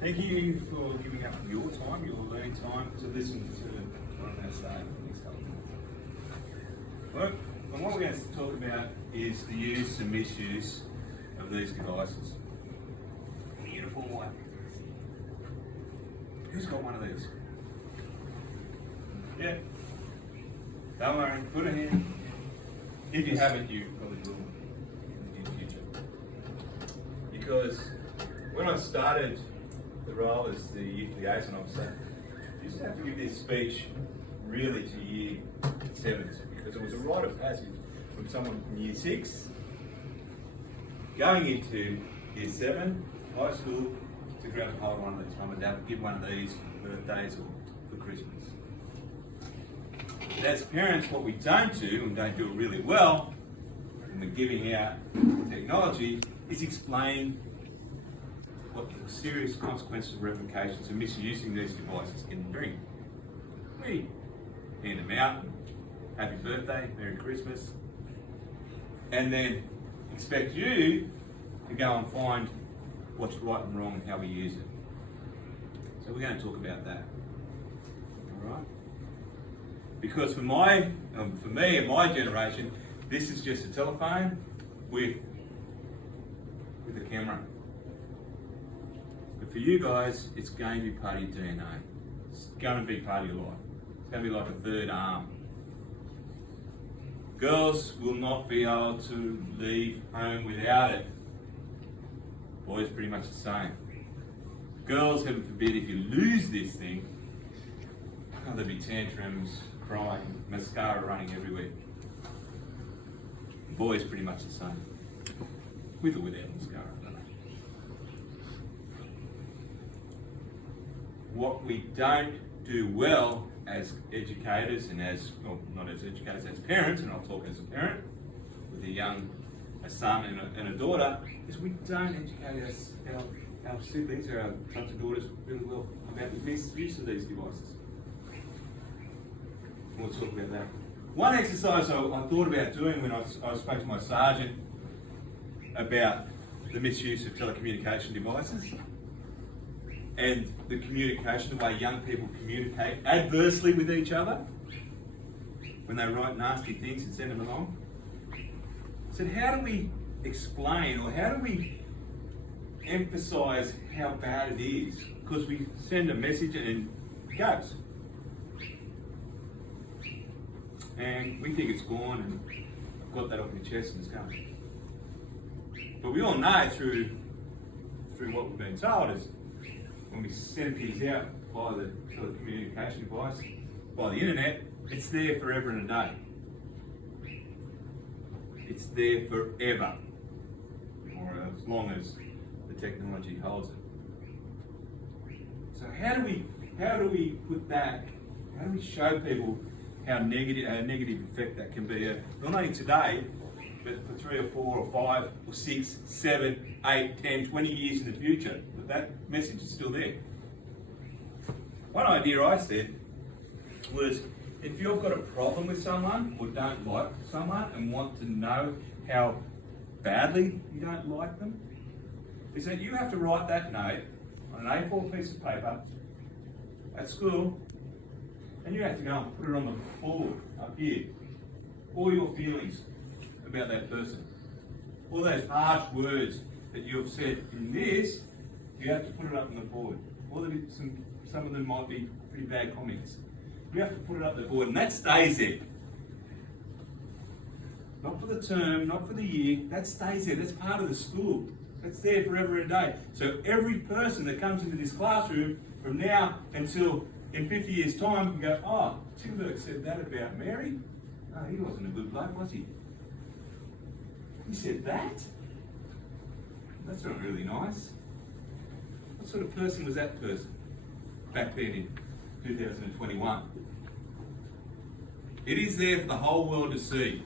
Thank you for giving up your time, your learning time, to listen to what I'm going to say for the next couple of minutes. Look, and what we're going to talk about is the use and misuse of these devices in a uniform way. Who's got one of these? Yeah. Don't worry, put a hand. If you haven't, you probably will in the future. Because when I started the role as the youth liaison officer, I used to have to give this speech really to year 7s, because it was a rite of passage from someone from year 6 going into year 7, high school, to grab a hold of one of these. Mum and Dad would give one of these for birthdays or for Christmas. But as parents, what we don't do, and don't do it really well, when we're giving out technology, is explain what the serious consequences and ramifications of misusing these devices can bring. We hand them out, happy birthday, Merry Christmas, and then expect you to go and find what's right and wrong and how we use it. So we're going to talk about that. All right? Because for me and my generation, this is just a telephone with a camera. But for you guys, it's going to be part of your DNA. It's going to be part of your life. It's going to be like a third arm. Girls will not be able to leave home without it. Boys pretty much the same. Girls, heaven forbid, if you lose this thing, there'll be tantrums, crying, mascara running everywhere. Boys pretty much the same. With or without mascara, I don't know. What we don't do well as educators and not as educators, as parents, and I'll talk as a parent with a son and a daughter, is we don't educate our siblings or our sons and daughters really well about the misuse of these devices. We'll talk about that. One exercise I thought about doing when I spoke to my sergeant about the misuse of telecommunication devices and the communication, the way young people communicate adversely with each other when they write nasty things and send them along. I said, how do we explain, or how do we emphasise how bad it is? Because we send a message and it goes. And we think it's gone and I've got that off my chest and it's gone. But we all know through what we've been told is when we send things out by the telecommunication device, by the internet, it's there forever and a day. It's there forever, or as long as the technology holds it. So how do we put that? How do we show people how negative effect that can be? Not only today, but for 3 or 4 or 5 or 6, 7, 8, 10, 20 years in the future. But that message is still there. One idea I said was, if you've got a problem with someone or don't like someone and want to know how badly you don't like them, is that you have to write that note on an A4 piece of paper at school, and you have to go and put it on the board up here. All your feelings about that person. All those harsh words that you've said in this, you have to put it up on the board. Some of them might be pretty bad comments. You have to put it up the board, and that stays there. Not for the term, not for the year, that stays there. That's part of the school. That's there forever and a day. So every person that comes into this classroom from now until in 50 years' time can go, oh, Tim Bourke said that about Mary? No, he wasn't a good bloke, was he? He said that? That's not really nice. What sort of person was that person back then in 2021? It is there for the whole world to see.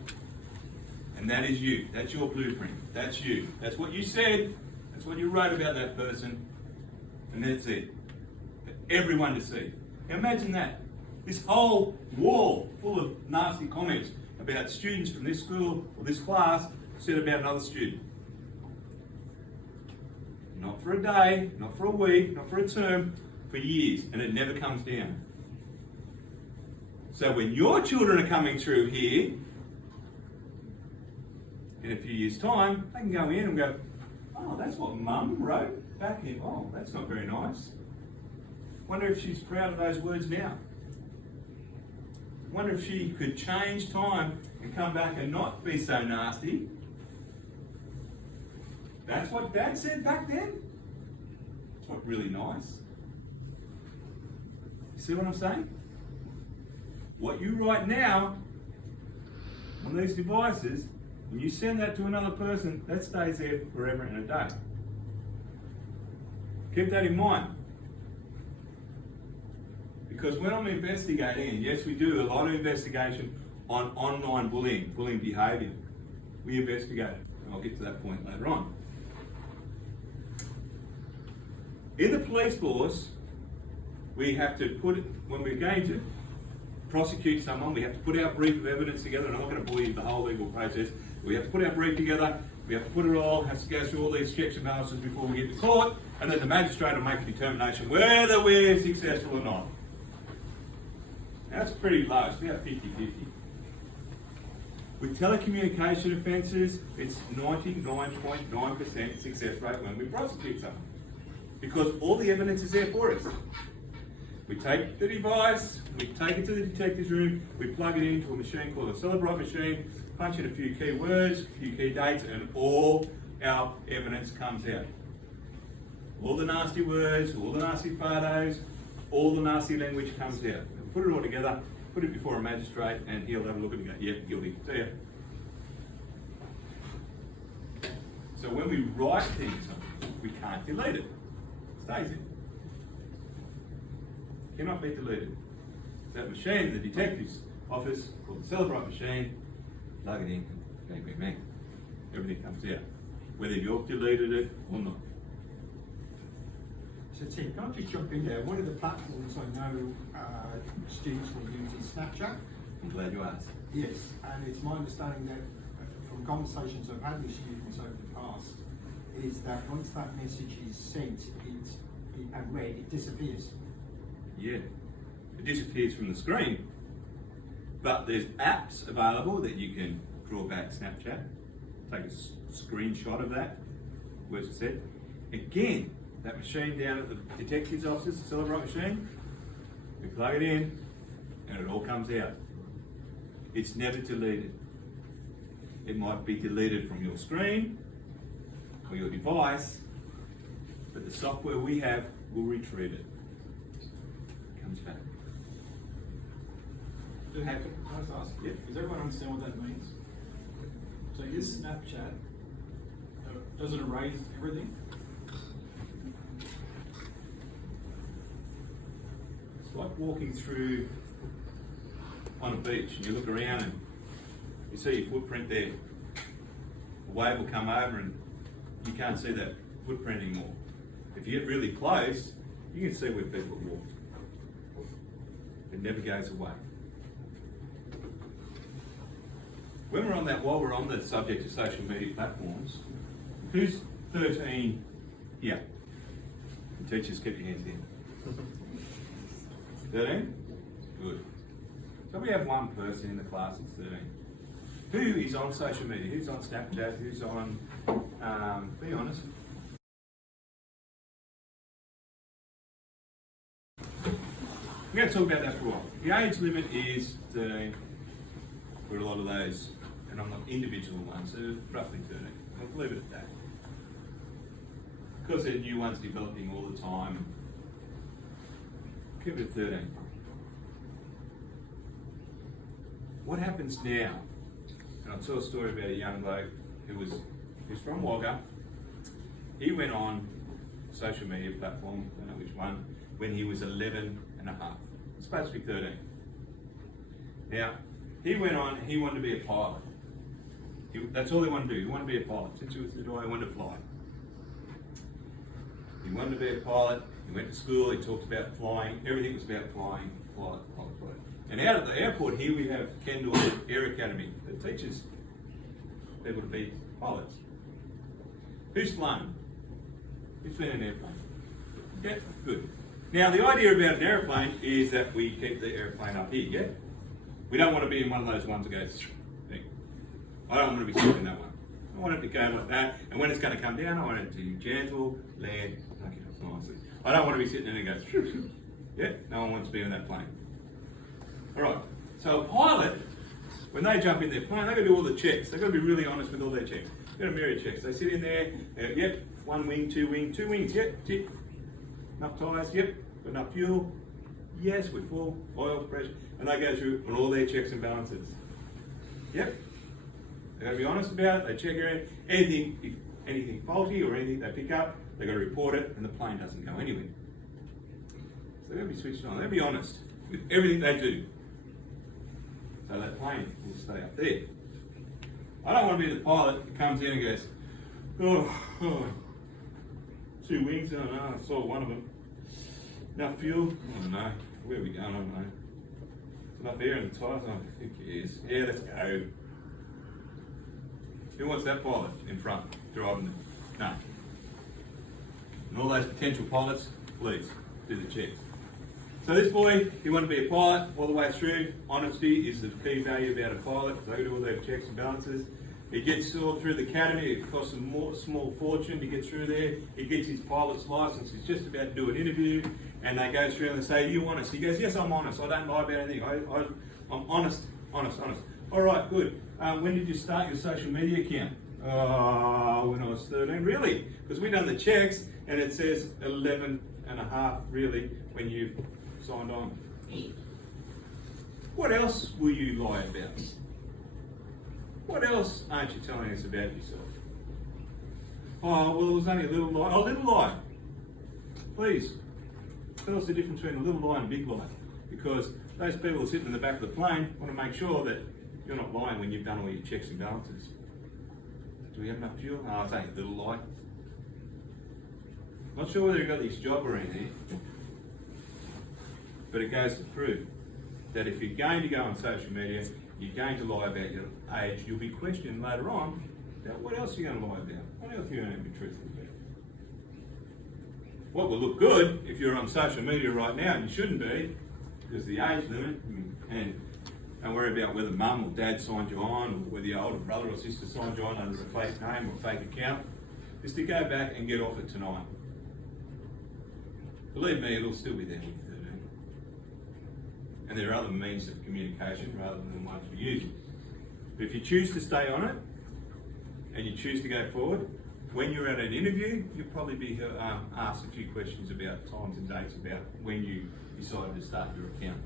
And that is you. That's your blueprint. That's you. That's what you said. That's what you wrote about that person. And that's it. For everyone to see. Now imagine that. This whole wall full of nasty comments about students from this school or this class said about another student. Not for a day, not for a week, not for a term, for years, and it never comes down. So when your children are coming through here, in a few years' time, they can go in and go, oh, that's what Mum wrote back in. Oh, that's not very nice. Wonder if she's proud of those words now. Wonder if she could change time and come back and not be so nasty. That's what Dad said back then. It's not really nice. You see what I'm saying? What you write now on these devices, when you send that to another person, that stays there forever and a day. Keep that in mind. Because when I'm investigating, and yes, we do a lot of investigation on online bullying behaviour, we investigate it. And I'll get to that point later on. In the police force, we have to put, when we're going to prosecute someone, we have to put our brief of evidence together, and I'm not going to bore you with the whole legal process. We have to put our brief together, we have to put it all, has to go through all these checks and balances before we get to court, and then the magistrate will make a determination whether we're successful or not. That's pretty low, it's about 50-50. With telecommunication offences, it's 99.9% success rate when we prosecute someone. Because all the evidence is there for us. We take the device, we take it to the detective's room, we plug it into a machine called a Celebrite machine, punch in a few key words, a few key dates, and all our evidence comes out. All the nasty words, all the nasty photos, all the nasty language comes out. We put it all together, put it before a magistrate, and he'll have a look at it and go, yeah, guilty, see ya. So when we write things, we can't delete it. Stays in. Cannot be deleted. That machine in the detective's office, called the Celebrite machine, plug it in, bang, bang, bang. Everything comes out. Whether you've deleted it or not. So Tim, can I just jump in there? One of the platforms I know students will use is Snapchat. I'm glad you asked. Yes, and it's my understanding that from conversations I've had with students over the past, is that once that message is sent and read, it disappears. Yeah, it disappears from the screen. But there's apps available that you can draw back Snapchat, take a screenshot of that, words are said. Again, that machine down at the detective's office, the Celebrite machine, we plug it in and it all comes out. It's never deleted. It might be deleted from your screen or your device, but the software we have will retrieve it. It comes back. Can I just ask? Yeah. Does everyone understand what that means? So is Snapchat, does it erase everything? It's like walking through on a beach and you look around and you see your footprint there. A wave will come over and you can't see that footprint anymore. If you get really close, you can see where people walk. It never goes away. When we're on that, while we're on the subject of social media platforms, who's 13 here? The teachers, keep your hands in. 13? Good. So we have one person in the class that's 13. Who is on social media? Who's on Snapchat? Who's on, be honest. We're going to talk about that for a while. The age limit is 13 for a lot of those, and I'm not individual ones, so roughly 13. I'll leave it at that. Because there are new ones developing all the time. Keep it at 13. What happens now? And I'll tell a story about a young bloke who's from Wagga. He went on a social media platform, I don't know which one, when he was 11 and a half. It's supposed to be 13. Now, he went on, he wanted to be a pilot. That's all he wanted to do. He wanted to be a pilot. Since he was little, he wanted to fly. He wanted to be a pilot. He went to school. He talked about flying. Everything was about flying. Pilot. And out at the airport here, we have Kendall Air Academy that teaches people to be pilots. Who's flown? It's been an airplane. Yeah, good. Now the idea about an airplane is that we keep the airplane up here, yeah? We don't want to be in one of those ones that goes thing. I don't want to be sitting in that one. I want it to go like that, and when it's going to come down, I want it to gentle, land, okay, nicely. I don't want to be sitting in and go yeah, no one wants to be in that plane. Alright, so a pilot, when they jump in their plane, they've got to do all the checks. They've got to be really honest with all their checks. They've got to mirror checks. They sit in there, yep, 1 wing, 2 wings, yep, tick. Enough tyres, yep, got enough fuel, yes, we're full, oil, pressure, and they go through on all their checks and balances. Yep, they've got to be honest about it, they check anything, if anything faulty or anything they pick up, they've got to report it, and the plane doesn't go anywhere. So they've got to be switched on, they've got to be honest with everything they do. So that plane will stay up there. I don't want to be the pilot that comes in and goes, oh, 2 wings, I don't know, I saw one of them. Enough fuel? I don't know. Where are we going? I don't know. Enough air in the tyres? Oh, who cares? Yeah, let's go. Who wants that pilot in front driving them? No. And all those potential pilots, please do the checks. So this boy, he wanted to be a pilot all the way through. Honesty is the key value about a pilot. They do all their checks and balances. He gets all through the academy. It costs him a small fortune to get through there. He gets his pilot's license. He's just about to do an interview, and they go through and they say, "Are you honest?" He goes, "Yes, I'm honest. I don't lie about anything. I'm honest. All right, good. When did you start your social media account? When I was 13. Really? Because we've done the checks, and it says 11 and a half. Really, when you've signed on. What else will you lie about? What else aren't you telling us about yourself? Oh, well, it was only a little lie. Oh, little lie. Please, tell us the difference between a little lie and a big lie. Because those people sitting in the back of the plane want to make sure that you're not lying when you've done all your checks and balances. Do we have enough fuel? Oh, it's only a little lie. Not sure whether you got this job or anything, but it goes to prove that if you're going to go on social media, you're going to lie about your age, you'll be questioned later on about what else you're going to lie about. What else are you going to be truthful about? What will look good if you're on social media right now, and you shouldn't be, because of the age limit, and don't worry about whether mum or dad signed you on, or whether your older brother or sister signed you on under a fake name or fake account, is to go back and get off it tonight. Believe me, it'll still be there when you're 13. And there are other means of communication rather than the ones we're using. But if you choose to stay on it, and you choose to go forward, when you're at an interview, you'll probably be asked a few questions about times and dates about when you decided to start your account.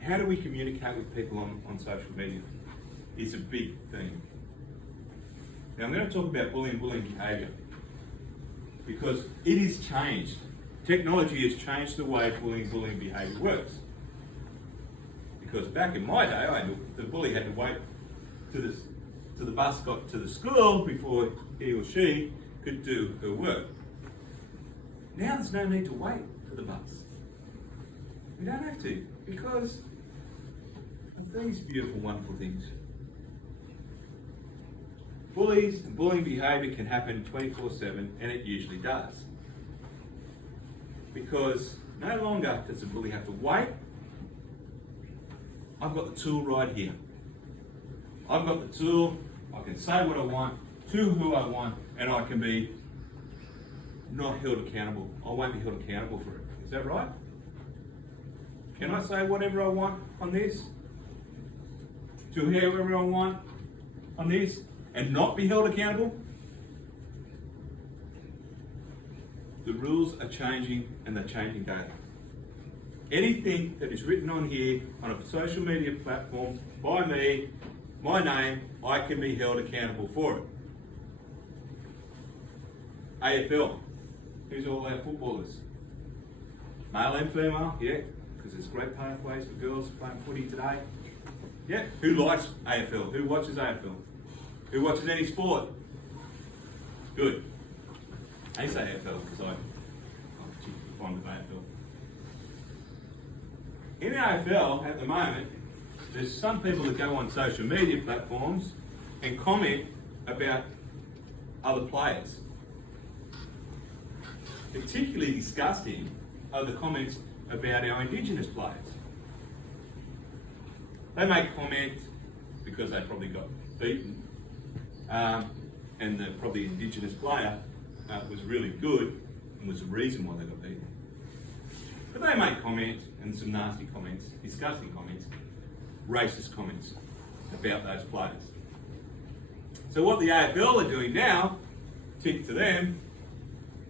How do we communicate with people on social media? It's a big thing. Now I'm going to talk about bullying behaviour, because it has changed. Technology has changed the way bullying behaviour works. Because back in my day, the bully had to wait till the bus got to the school before he or she could do her work. Now there's no need to wait for the bus. We don't have to, because of these beautiful, wonderful things. Bullies and bullying behaviour can happen 24/7, and it usually does. Because no longer does the bully have to wait. I've got the tool right here. I've got the tool, I can say what I want, to who I want, and I can be not held accountable. I won't be held accountable for it. Is that right? Can I say whatever I want on this? To whoever I want on this, and not be held accountable? The rules are changing, and they're changing daily. Anything that is written on here on a social media platform by me, my name, I can be held accountable for it. AFL, who's all our footballers? Male and female, yeah, because there's great pathways for girls playing footy today. Yeah, who likes AFL? Who watches AFL? Who watches any sport? Good. I say AFL because I'm particularly fond of AFL. In AFL at the moment, there's some people that go on social media platforms and comment about other players. Particularly disgusting are the comments about our Indigenous players. They make comments because they probably got beaten, and the probably Indigenous player was really good and was the reason why they got beaten. But they make comments, and some nasty comments, disgusting comments, racist comments about those players. So what the AFL are doing now, tick to them,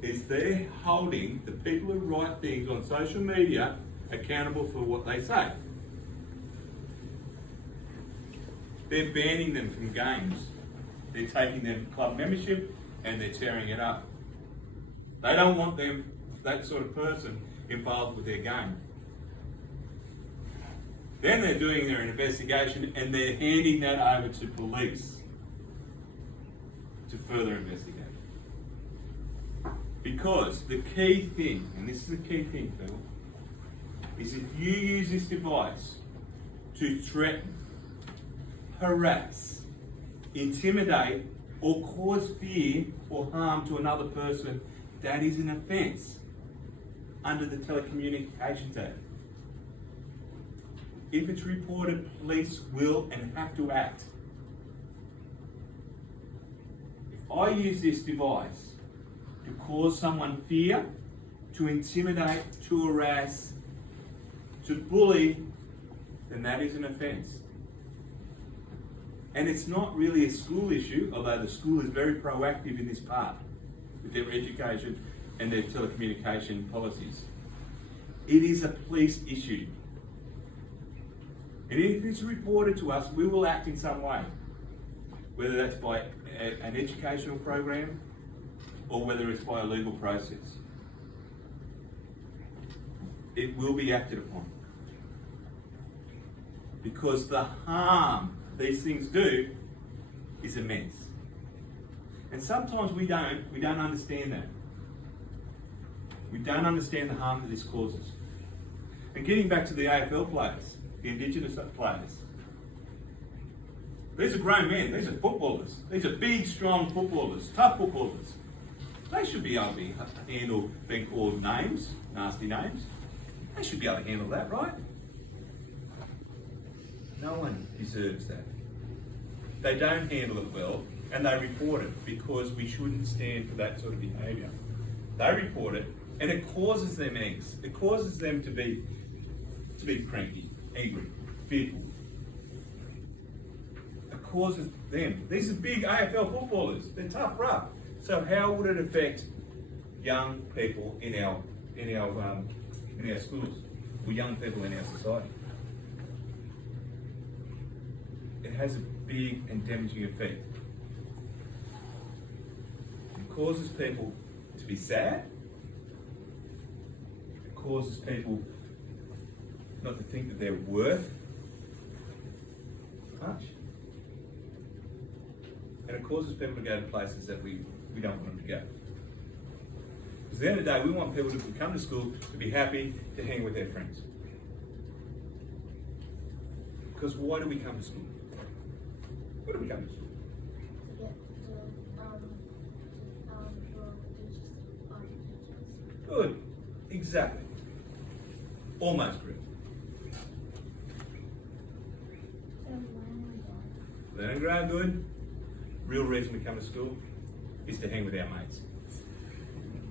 is they're holding the people who write things on social media accountable for what they say. They're banning them from games. They're taking their club membership and they're tearing it up. They don't want them, that sort of person, involved with their game. Then they're doing their investigation and they're handing that over to police to further investigate. Because the key thing, and this is the key thing, people, is if you use this device to threaten, harass, intimidate, or cause fear or harm to another person, that is an offence under the Telecommunications Act. If it's reported, police will and have to act. If I use this device to cause someone fear, to intimidate, to harass, to bully, then that is an offence. And it's not really a school issue, although the school is very proactive in this part with their education and their telecommunication policies. It is a police issue. And if it's reported to us, we will act in some way, whether that's by an educational program or whether it's by a legal process. It will be acted upon. Because the harm these things do is immense. And sometimes we don't understand that. We don't understand the harm that this causes. And getting back to the AFL players, the Indigenous players, these are grown men, these are footballers, these are big, strong footballers, tough footballers. They should be able to handle being called names, nasty names. They should be able to handle that, right? No one deserves that. They don't handle it well, and they report it because we shouldn't stand for that sort of behaviour. They report it, and it causes them angst. It causes them to be cranky, angry, fearful. It causes them. These are big AFL footballers. They're tough, rough. So how would it affect young people in our schools, or young people in our society? It has a big and damaging effect. It causes people to be sad. It causes people not to think that they're worth much. And it causes people to go to places that we don't want them to go. Because at the end of the day, we want people to come to school to be happy, to hang with their friends. Because why do we come to school? What do we come to school? Good. Exactly. Almost correct. Learn and grow, good. Real reason we come to school is to hang with our mates.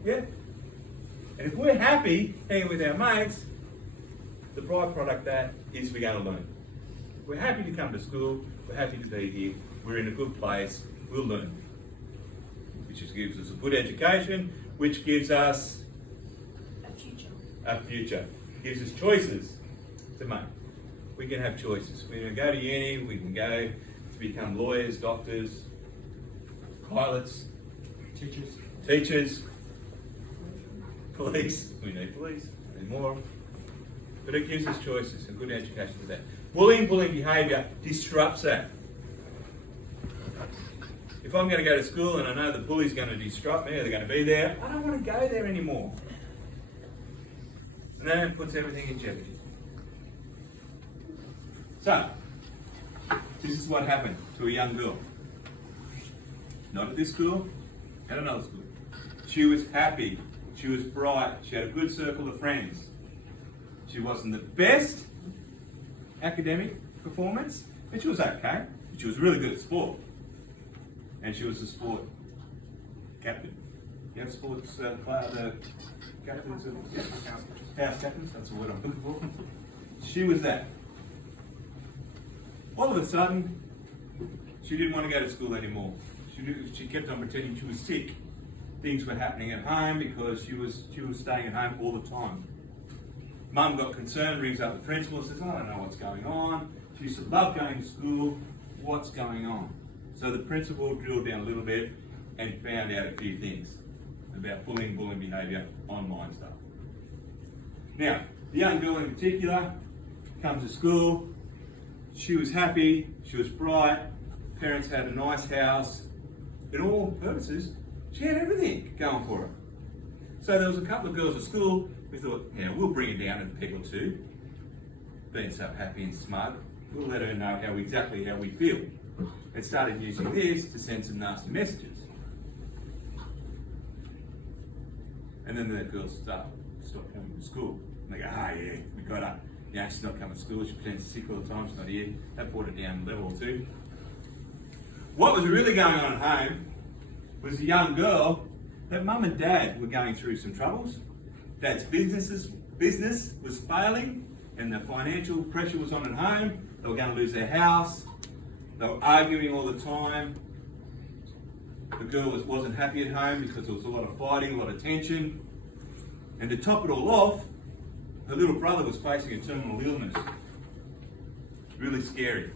Yeah? And if we're happy hanging with our mates, the byproduct of that is we're going to learn. If we're happy to come to school, we're happy to be here, we're in a good place, we'll learn. Which just gives us a good education, which gives us a future. Gives us choices to make. We can have choices. We can go to uni, we can go to become lawyers, doctors, pilots, teachers, police. We need police, we need more. But it gives us choices, a good education for that. Bullying behaviour disrupts that. If I'm going to go to school and I know the bully's going to disrupt me, or they're going to be there, I don't want to go there anymore. And then it puts everything in jeopardy. So, this is what happened to a young girl. Not at this school, at another school. She was happy. She was bright. She had a good circle of friends. She wasn't the best academic performance, but she was okay. She was really good at sport. And she was the sport captain. You have sports, the captains of, yeah, house captains, that's the word I'm looking for. She was that. All of a sudden, she didn't want to go to school anymore. She kept on pretending she was sick. Things were happening at home because she was staying at home all the time. Mum got concerned, rings up the principal, says, I don't know what's going on. She used to love going to school. What's going on? So the principal drilled down a little bit and found out a few things about bullying behaviour, online stuff. Now, the young girl in particular comes to school. She was happy, she was bright, parents had a nice house. In all purposes, she had everything going for her. So there was a couple of girls at school. We thought, we'll bring her down a peg or two. Being so happy and smug, we'll let her know exactly how we feel. And started using this to send some nasty messages. And then the girls stopped coming to school. And they go, we got her. She's not coming to school. She pretends sick all the time. She's not here. That brought it down a level or two. What was really going on at home was a young girl that mum and dad were going through some troubles. Dad's business was failing and the financial pressure was on at home. They were going to lose their house. They were arguing all the time. The girl wasn't happy at home because there was a lot of fighting, a lot of tension. And to top it all off, her little brother was facing a terminal illness. Really scary.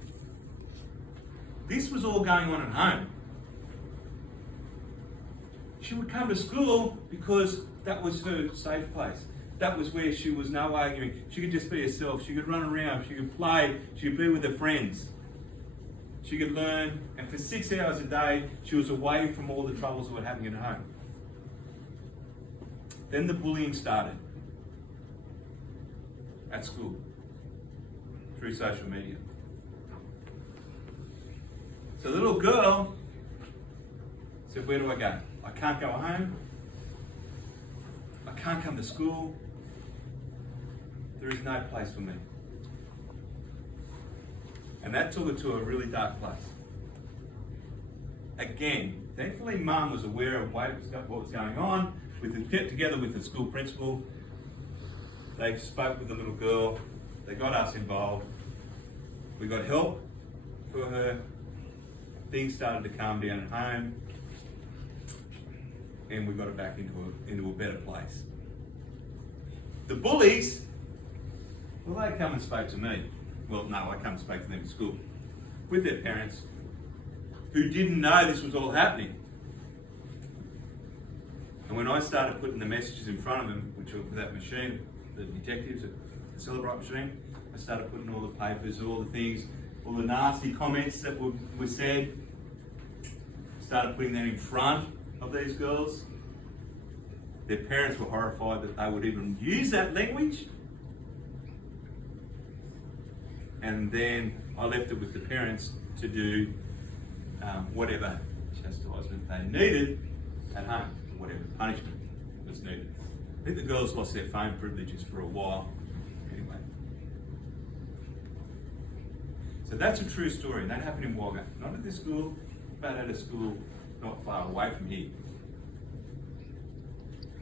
This was all going on at home. She would come to school because that was her safe place. That was where she was no arguing. She could just be herself. She could run around. She could play. She could be with her friends. She could learn. And for 6 hours a day, she was away from all the troubles that were happening at home. Then the bullying started at school through social media. So the little girl said, where do I go? I can't go home. I can't come to school. There is no place for me. And that took her to a really dark place. Again, thankfully Mum was aware of what was going on, get together with the school principal. They spoke with the little girl. They got us involved. We got help for her. Things started to calm down at home. And we got her back into a better place. The bullies, well, they come and spoke to me. Well, no, I come and spoke to them at school with their parents who didn't know this was all happening. And when I started putting the messages in front of them, which were that machine, the detectives, the Celebrite machine, I started putting all the papers, all the things, all the nasty comments that were said, started putting them in front of these girls. Their parents were horrified that they would even use that language. And then I left it with the parents to do whatever chastisement they needed at home, whatever punishment was needed. I think the girls lost their phone privileges for a while. Anyway. So that's a true story. That happened in Wagga. Not at this school, but at a school not far away from here.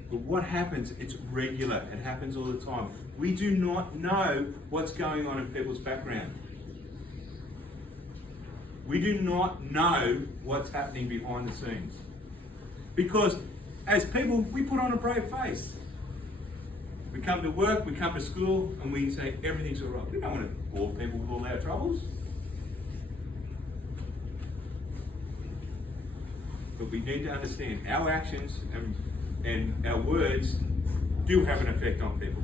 But what happens, it's regular. It happens all the time. We do not know what's going on in people's background. We do not know what's happening behind the scenes. Because as people, we put on a brave face. We come to work, we come to school, and we say everything's all right. We don't want to bore people with all our troubles. But we need to understand our actions and our words do have an effect on people.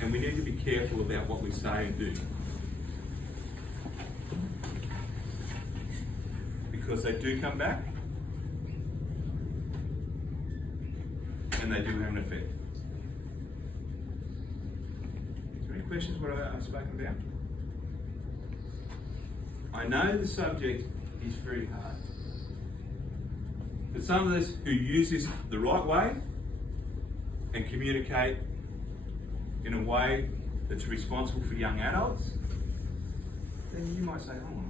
And we need to be careful about what we say and do. Because they do come back and they do have an effect. Is there any questions what I've spoken about? I know the subject is very hard. But some of us who use this the right way and communicate in a way that's responsible for young adults, then you might say, oh,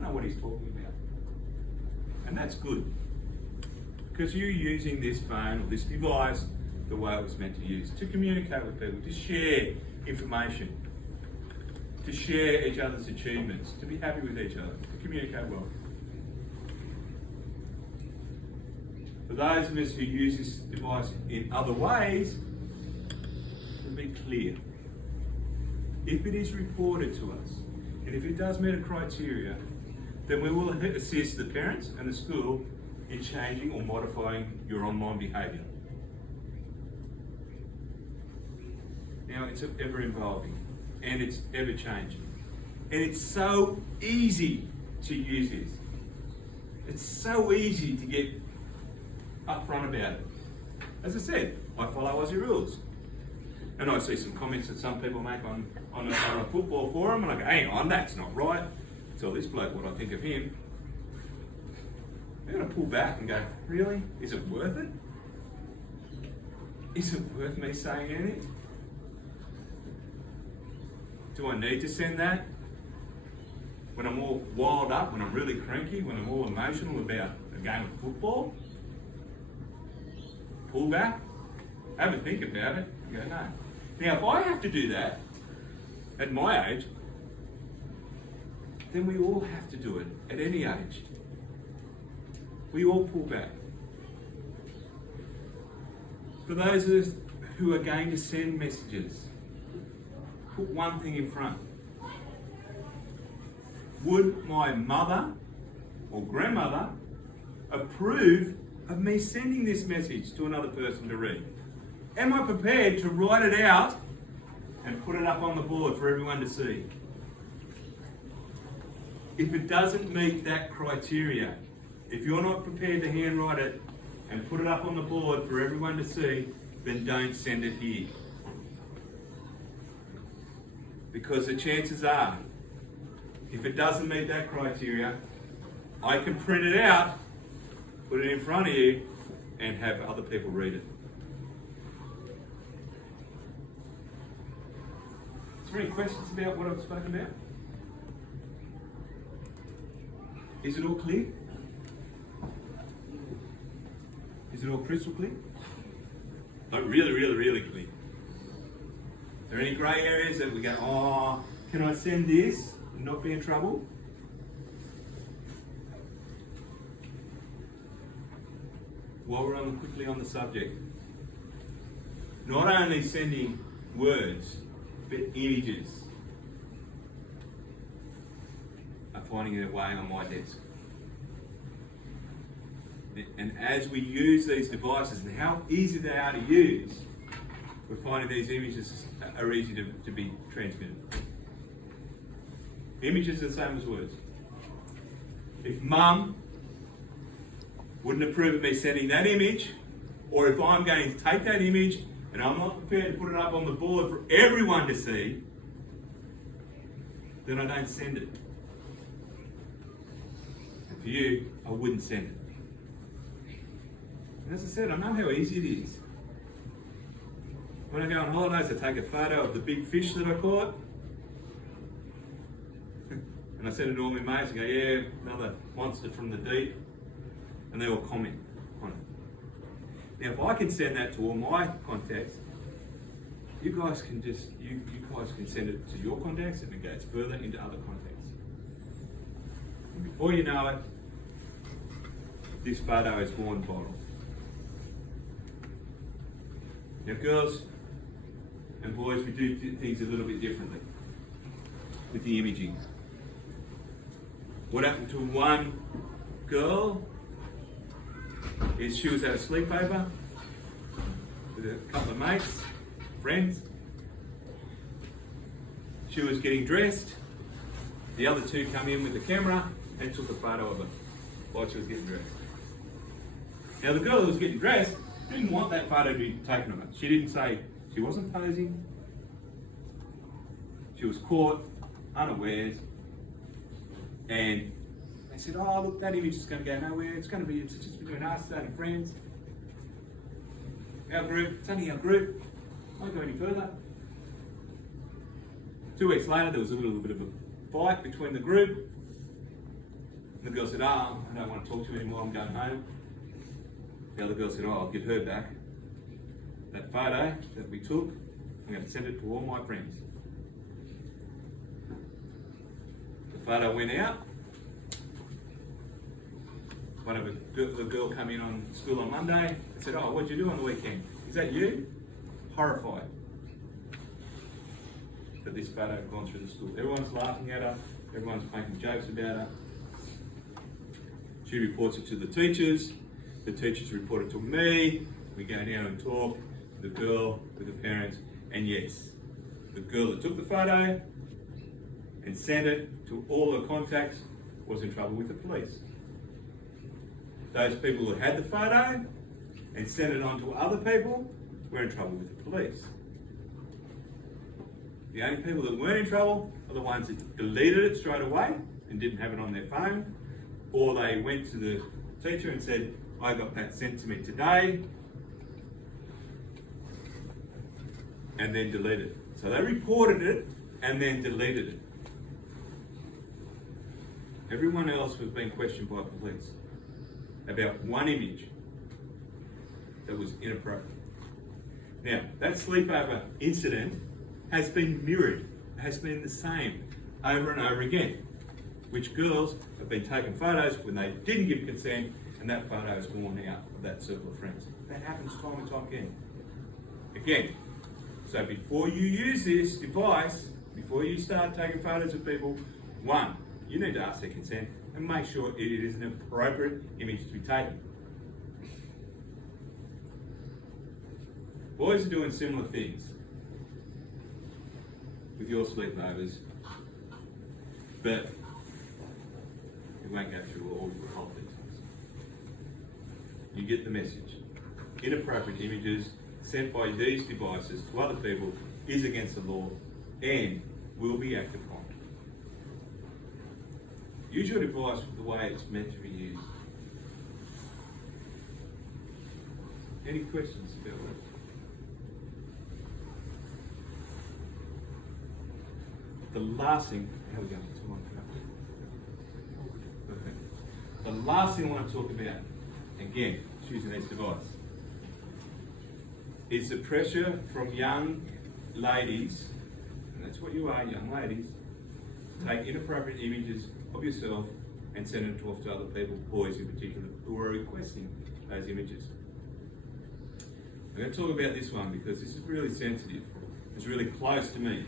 I know what he's talking about. And that's good. Because you're using this phone or this device the way it was meant to use, to communicate with people, to share information, to share each other's achievements, to be happy with each other, to communicate well. For those of us who use this device in other ways, to be clear. If it is reported to us, and if it does meet a criteria, then we will assist the parents and the school in changing or modifying your online behaviour. Now, it's ever evolving and it's ever changing. And it's so easy to use this. It's so easy to get upfront about it. As I said, I follow Aussie rules. And I see some comments that some people make on a football forum, and I go, hang on, that's not right. Tell this bloke what I think of him. They're going to pull back and go, really? Is it worth it? Is it worth me saying anything? Do I need to send that? When I'm all wired up, when I'm really cranky, when I'm all emotional about a game of football? Pull back, have a think about it, and go, no. Now, if I have to do that at my age, then we all have to do it at any age. We all pull back. For those of us who are going to send messages, put one thing in front. Would my mother or grandmother approve of me sending this message to another person to read? Am I prepared to write it out and put it up on the board for everyone to see? If it doesn't meet that criteria, if you're not prepared to handwrite it and put it up on the board for everyone to see, then don't send it here. Because the chances are, if it doesn't meet that criteria, I can print it out, put it in front of you, and have other people read it. Is there any questions about what I've spoken about? Is it all clear? Is it all crystal clear? Like really, really, really clear. Are there any grey areas that we go, oh, can I send this and not be in trouble? While we're quickly on the subject, not only sending words, but images are finding their way on my desk. And as we use these devices and how easy they are to use, we're finding these images are easy to be transmitted. Images are the same as words. If mum wouldn't approve of me sending that image, or if I'm going to take that image and I'm not prepared to put it up on the board for everyone to see, then I don't send it. And for you, I wouldn't send it. And as I said, I know how easy it is. When I go on holidays, I take a photo of the big fish that I caught, and I send it to all my mates and go, yeah, another monster from the deep, and they all comment on it. Now, if I can send that to all my contacts, you guys can send it to your contacts, and it goes further into other contacts. And before you know it, this photo is gone viral. Now, girls and boys, we do things a little bit differently with the imaging. What happened to one girl is she was at a sleepover with a couple of mates, friends. She was getting dressed. The other two come in with the camera and took a photo of her while she was getting dressed. Now, the girl that was getting dressed didn't want that photo to be taken of her. She didn't say, she wasn't posing. She was caught unawares, and They said, oh, look, that image is going to go nowhere. It's just between us, and friends. Our group, it's only our group. Won't go any further. 2 weeks later, there was a little bit of a fight between the group. The girl said, I don't want to talk to you anymore, I'm going home. The other girl said, I'll give her back that photo that we took. I'm going to send it to all my friends. The photo went out. The girl came in on school on Monday and said, oh, what'd you do on the weekend? Is that you? Horrified that this photo had gone through the school. Everyone's laughing at her. Everyone's making jokes about her. She reports it to the teachers. The teachers report it to me. We go down and talk with the girl, with the parents, and yes, the girl that took the photo and sent it to all her contacts was in trouble with the police. Those people who had the photo and sent it on to other people were in trouble with the police. The only people that weren't in trouble are the ones that deleted it straight away and didn't have it on their phone, or they went to the teacher and said, I got that sent to me today, and then deleted it. So they reported it and then deleted it. Everyone else was being questioned by police about one image that was inappropriate. Now, that sleepover incident has been mirrored, has been the same over and over again, which girls have been taking photos when they didn't give consent, and that photo has gone out of that circle of friends. That happens time and time again. Again, so before you use this device, before you start taking photos of people, one, you need to ask their consent and make sure it is an appropriate image to be taken. Boys are doing similar things with your sleepovers, but we won't go through all the whole details. You get the message. Inappropriate images sent by these devices to other people is against the law and will be acted upon. Use your device the way it's meant to be used. Any questions about that? The last thing, how are we going to talk about? Okay. The last thing I want to talk about, again, using this device, is the pressure from young ladies, and that's what you are, young ladies, to take inappropriate images of yourself and send it off to other people, boys in particular, who are requesting those images. I'm going to talk about this one because this is really sensitive. It's really close to me.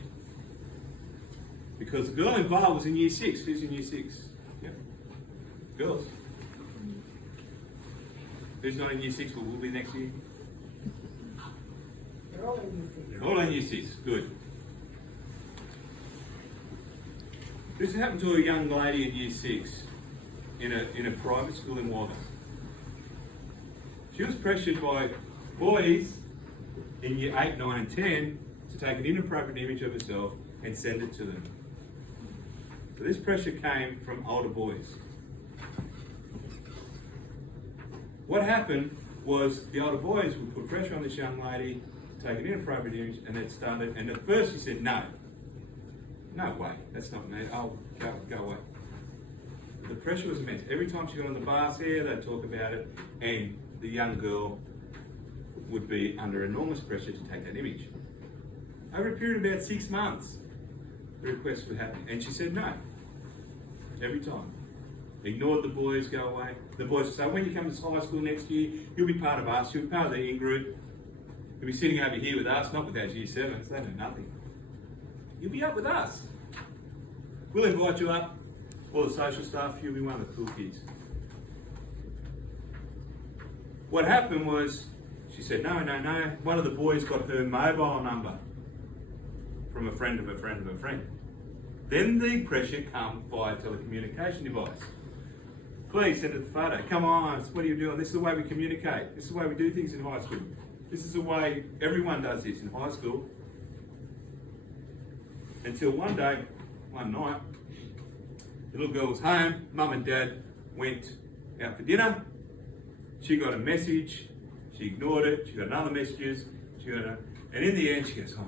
Because the girl involved was in year 6. Who's in year 6? Yep. Girls. Who's not in year 6 but will be next year? They're all in year 6. All in year 6. Good. This happened to a young lady in year 6 in a private school in Walden. She was pressured by boys in year 8, 9 and 10 to take an inappropriate image of herself and send it to them. So this pressure came from older boys. What happened was the older boys would put pressure on this young lady to take an inappropriate image, and it started, and at first she said, no way, that's not me, I'll go away. The pressure was immense. Every time she got on the bus here, they'd talk about it, and the young girl would be under enormous pressure to take that image. Over a period of about 6 months, the request would happen, and she said no. Every time. Ignored the boys, go away. The boys would say, when you come to high school next year, you'll be part of us, you'll be part of the in-group. You'll be sitting over here with us, not with those year 7s, they know nothing. You'll be up with us. We'll invite you up, all the social stuff, you'll be one of the cool kids. What happened was, she said, no. One of the boys got her mobile number from a friend of a friend of a friend. Then the pressure come via telecommunication device. Please send us the photo. Come on, what are you doing? This is the way we communicate. This is the way we do things in high school. This is the way everyone does this in high school. Until one day, one night, the little girl was home, mum and dad went out for dinner. She got a message. She ignored it. She got another messages. And in the end, she goes, "Oh,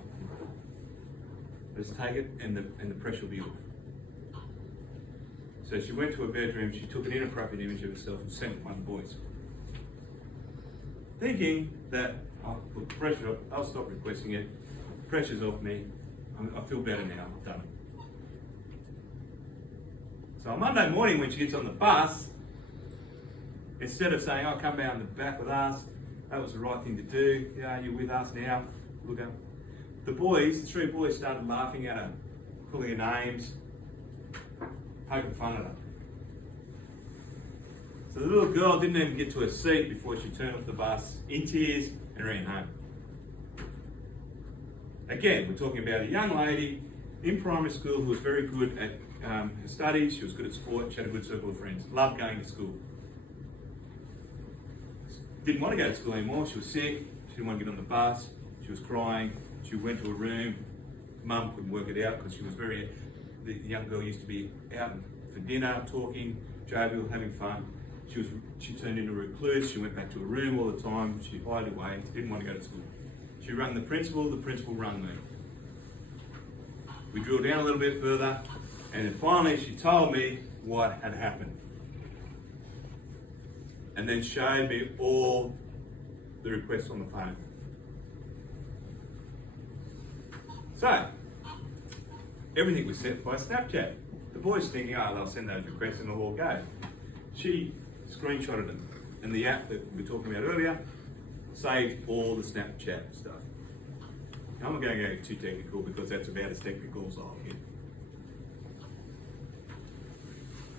let's take it, and the pressure will be off." So she went to her bedroom. She took an inappropriate image of herself and sent it to one of the boys, thinking that, "Oh, put the pressure off. I'll stop requesting it. Pressure's off me. I feel better now. I've done it." So on Monday morning, when she gets on the bus, instead of saying, "Oh, come down the back with us, that was the right thing to do, yeah, you're with us now, look up," the three boys started laughing at her, calling her names, poking fun at her. So the little girl didn't even get to her seat before she turned off the bus in tears and ran home. Again, we're talking about a young lady in primary school who was very good at her studies. She was good at sport. She had a good circle of friends. Loved going to school. Didn't want to go to school anymore. She was sick. She didn't want to get on the bus. She was crying. She went to a room. Mum couldn't work it out because the young girl used to be out for dinner, talking, jovial, having fun. She turned into a recluse. She went back to her room all the time. She hid away. Didn't want to go to school. She rang the principal rang me. We drilled down a little bit further, and then finally she told me what had happened. And then showed me all the requests on the phone. So, everything was sent by Snapchat. The boys thinking, "Oh, they'll send those requests and it'll all go." She screenshotted them, and the app that we were talking about earlier saved all the Snapchat stuff. Now, I'm not going to go too technical because that's about as technical as I'll get.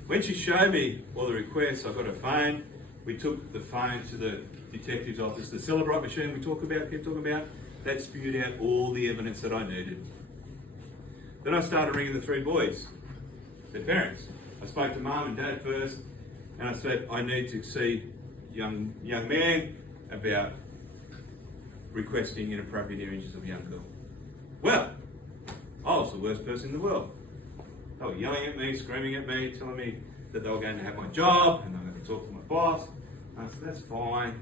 When she showed me all the requests, I got her phone. We took the phone to the detective's office. The Celebrite machine we kept talking about, that spewed out all the evidence that I needed. Then I started ringing the three boys, their parents. I spoke to Mum and Dad first, and I said, "I need to see young man about requesting inappropriate images of a young girl." Well, I was the worst person in the world. They were yelling at me, screaming at me, telling me that they were going to have my job and I'm going to talk to my boss. I said, "That's fine.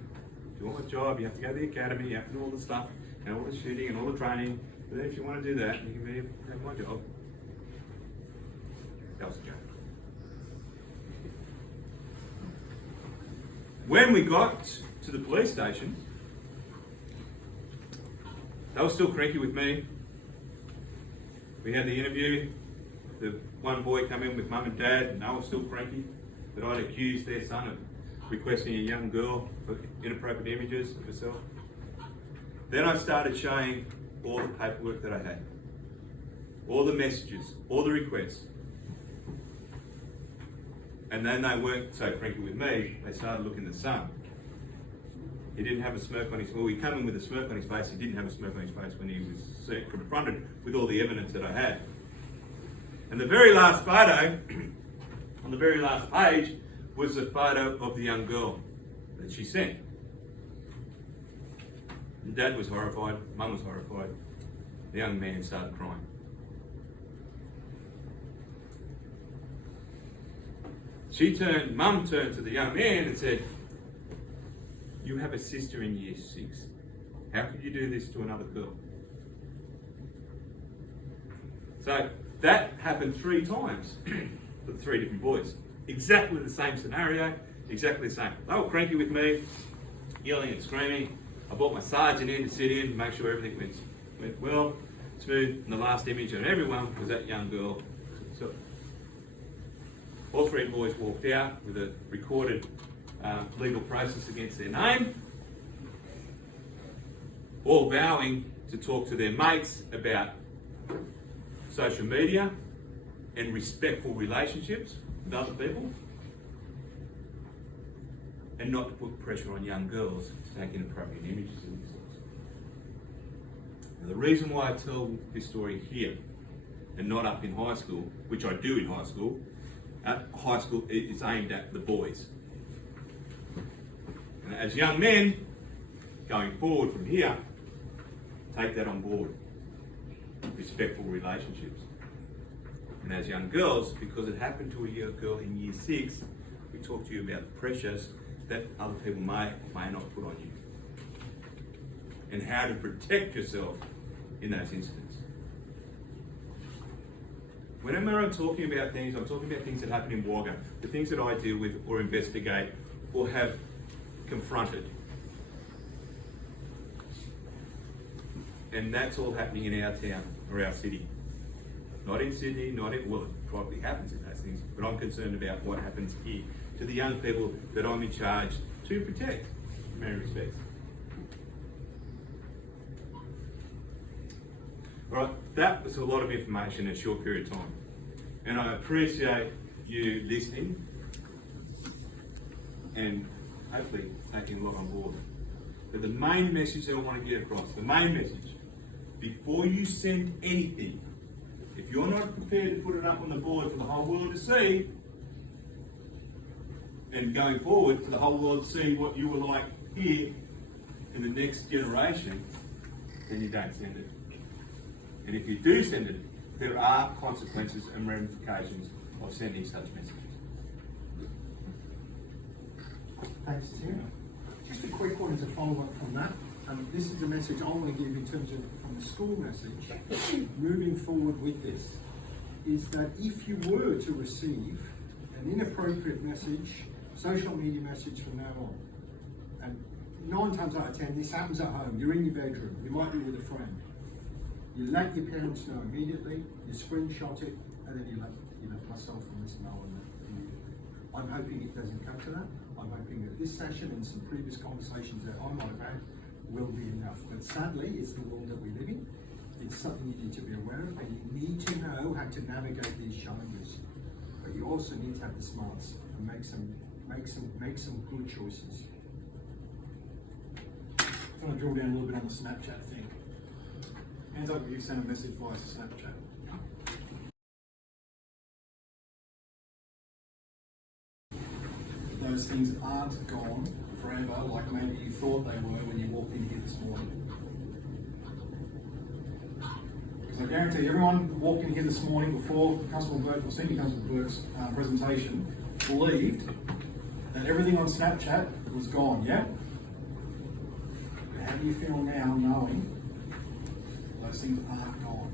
If you want my job, you have to go to the academy, you have to do all the stuff, and all the shooting and all the training. But then if you want to do that, you can have my job." That was a joke. When we got to the police station, they were still cranky with me. We had the interview. The one boy came in with Mum and Dad, and they were still cranky that I'd accused their son of requesting a young girl for inappropriate images of herself. Then I started showing all the paperwork that I had, all the messages, all the requests. And then they weren't so cranky with me, they started looking at the son. He didn't have a smirk on his face. Well, he came in with a smirk on his face. He didn't have a smirk on his face when he was confronted with all the evidence that I had. And the very last photo, on the very last page, was a photo of the young girl that she sent. And Dad was horrified, Mum was horrified. The young man started crying. Mum turned to the young man and said, "You have a sister in year 6. How could you do this to another girl?" So that happened 3 times for the 3 different boys. Exactly the same scenario, exactly the same. They were cranky with me, yelling and screaming. I brought my sergeant in to sit in and make sure everything went well, smooth. And the last image on everyone was that young girl. So all 3 boys walked out with a recorded legal process against their name, all vowing to talk to their mates about social media and respectful relationships with other people, and not to put pressure on young girls to take inappropriate images of themselves. Now, the reason why I tell this story here and not up in high school, which I do in high school, it's aimed at the boys. And as young men, going forward from here, take that on board. Respectful relationships. And as young girls, because it happened to a girl in year 6, We talk to you about the pressures that other people may or may not put on you, and how to protect yourself in those incidents. Whenever I'm talking about things, I'm talking about things that happen in Wagga, the things that I deal with or investigate or have confronted. And that's all happening in our town or our city. Not in Sydney, not in, well, it probably happens in those things, but I'm concerned about what happens here to the young people that I'm in charge to protect in many respects. All right, that was a lot of information in a short period of time. And I appreciate you listening and hopefully taking a lot on board. But the main message that I want to get across, the main message, before you send anything, if you're not prepared to put it up on the board for the whole world to see, then going forward for the whole world to see what you were like here in the next generation, then you don't send it. And if you do send it, there are consequences and ramifications of sending such messages. Thanks, Tim. Just a quick one as a follow-up from that. This is the message I want to give in terms of from the school message, moving forward with this, is that if you were to receive an inappropriate message, social media message from now on, and 9 times out of 10 this happens at home, you're in your bedroom, you might be with a friend, you let your parents know immediately, you screenshot it, and then you let myself and this know. I'm hoping it doesn't come to that. I'm hoping that this session and some previous conversations that I might have had will be enough. But sadly, it's the world that we live in. It's something you need to be aware of, and you need to know how to navigate these challenges. But you also need to have the smarts and make some good choices. I want to drill down a little bit on the Snapchat thing. Hands up if you've sent a message via Snapchat. Those things aren't gone forever, like maybe you thought they were when you walked in here this morning. Because I guarantee everyone walked in here this morning before Constable Bourke or Senior Constable Bourke's presentation believed that everything on Snapchat was gone, yeah? How do you feel now knowing those things aren't gone?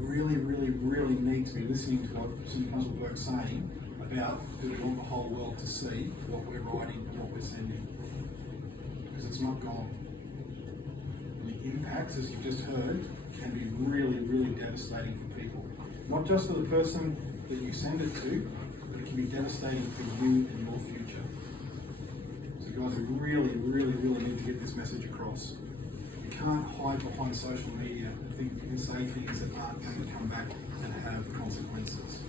We really need to be listening to what Senior Constable Bourke's saying about do we want the whole world to see what we're writing and what we're sending. Because it's not gone. And the impacts, as you've just heard, can be really devastating for people. Not just for the person that you send it to, but it can be devastating for you and your future. So guys, we really need to get this message across. You can't hide behind social media and say things that aren't going to come back and have consequences.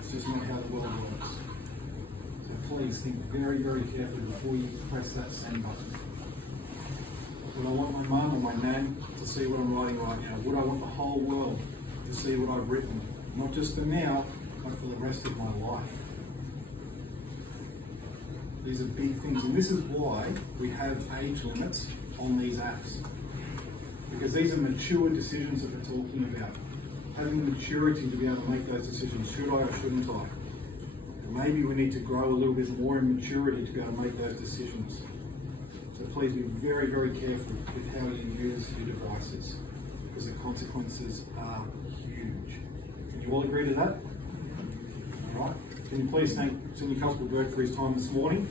It's just not how the world works. So please think very carefully before you press that send button. Would I want my mum or my nan to see what I'm writing right now? Would I want the whole world to see what I've written? Not just for now, but for the rest of my life. These are big things, and this is why we have age limits on these apps. Because these are mature decisions that we're talking about. Having the maturity to be able to make those decisions. Should I or shouldn't I? And maybe we need to grow a little bit more in maturity to be able to make those decisions. So please be very careful with how you use your devices, because the consequences are huge. Can you all agree to that? All right. Can you please thank Senior Constable Bourke for his time this morning?